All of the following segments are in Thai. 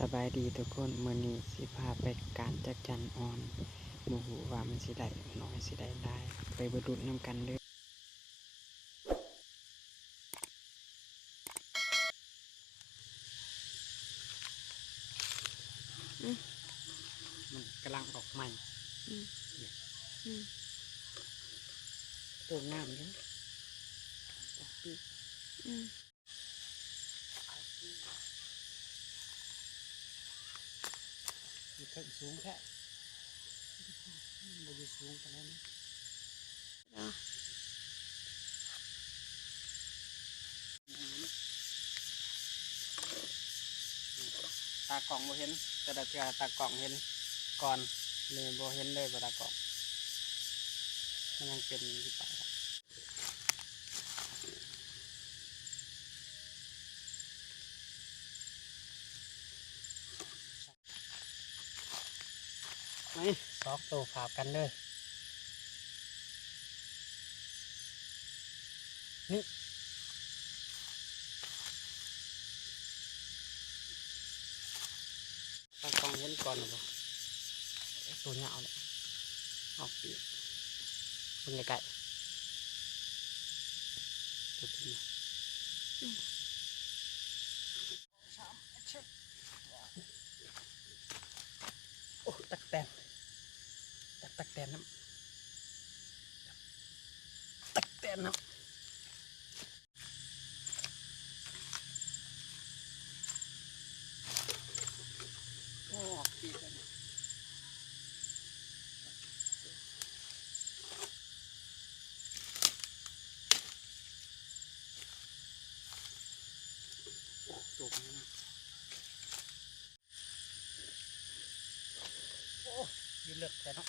สบายดีทุกคนมื้อนี้สิพาไปการจักจันอ่อนบ่ฮู้ว่ามันสิได้น้อยสิได้หลายไปเบิ่งดุนำกันเด้อมันกำลังออกใหม่ตัวงามเด้อมีเพิ่งสูงแท้บ่ได้สูงปานนั้นตากล่องบ่เห็นแต่ละเทื่อตากล่องเห็นก่อนเลยบ่เห็นเลยบ่ตากล่องมันยังเป็นที่ปลายนี่สองตัวฝากันเลยนี่ตากล่องเห็นก่อนหรือเปล่าตัวเงาเนี่ยออกปีกเพิ่งไกลๆตัวที่โอ้ตักแตนตักแตนน้ำตักแตนน้ำโอ้ปีกเลยโอ้ตัวนี้นะโอ้ยืดเลือกแต่เนาะ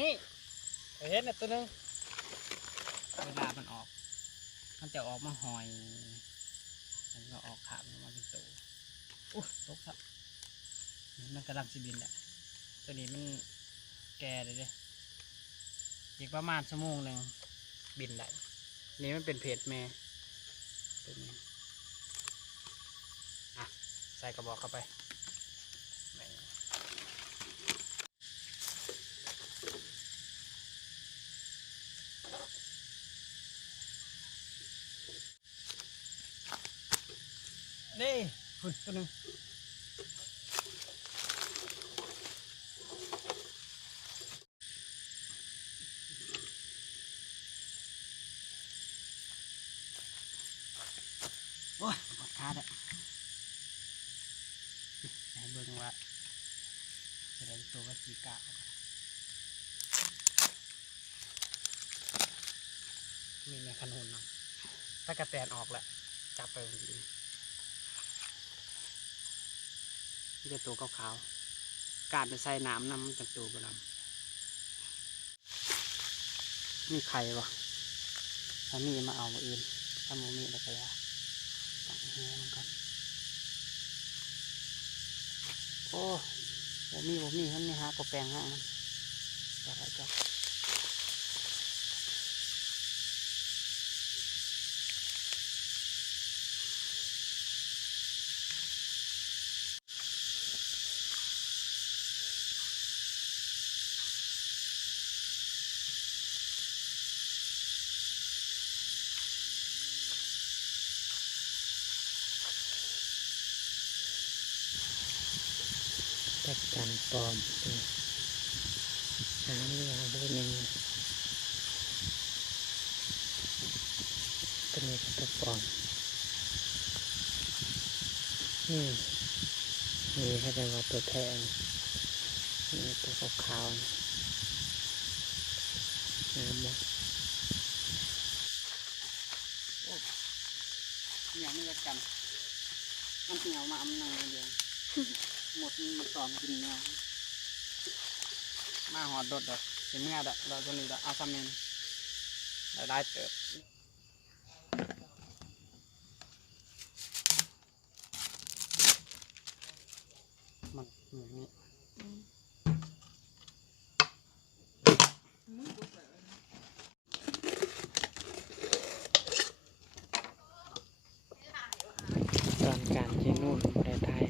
นี่เห็นตัวนึงเวลามันออกมันจะออกมาหอยมันก็ออกขามันมาเป็นตัวอู้ตกครับมันกำลังสิบินแหละตัวนี้มันแก่เลยเด้อีกประมาณชั่วโมงหนึ่งบินได้นี่มันเป็นเพจแม่ตัวนี้อ่ะใส่กระบอกเข้าไปนี่ฝุ่นตัวหนึ่งโอ้ยปวดขาเลยให้เบิ่งว่าจะได้ตัวว่าสีกามีแม่ขนุนเนาะถ้ากระแตนออกแหละจับไปวันนี้นี่จะตัวขาวๆการไปใส่น้ำน้ำจากตัวบดำมีไข่ปะถ้ามีมาเอามาอื่นถ้าโมมีแล้วก็ยาต้องเฮียมันก่อนโอ้บ่มีท่านนี่ฮะปแปลงฮะมันอะไรจ้ะ จักจันปลอมหาไม่ยาด้วยนึงตัวนี้ก็ตัวปลอมนี่เขาเรียกว่าตัวแทนนี่ตัวขาวๆน้ำมันอย่างนี้ละกันมันเหนียวมาอันหนึ่งเดียวหมดมันตอมกินเนื้อมาหอดดดดอกสิเมื่อดอกเราตัวนี้ดอกเอาซามินได้เติบมันอย่างนี้ตอนการที่นู่นประเทศไทย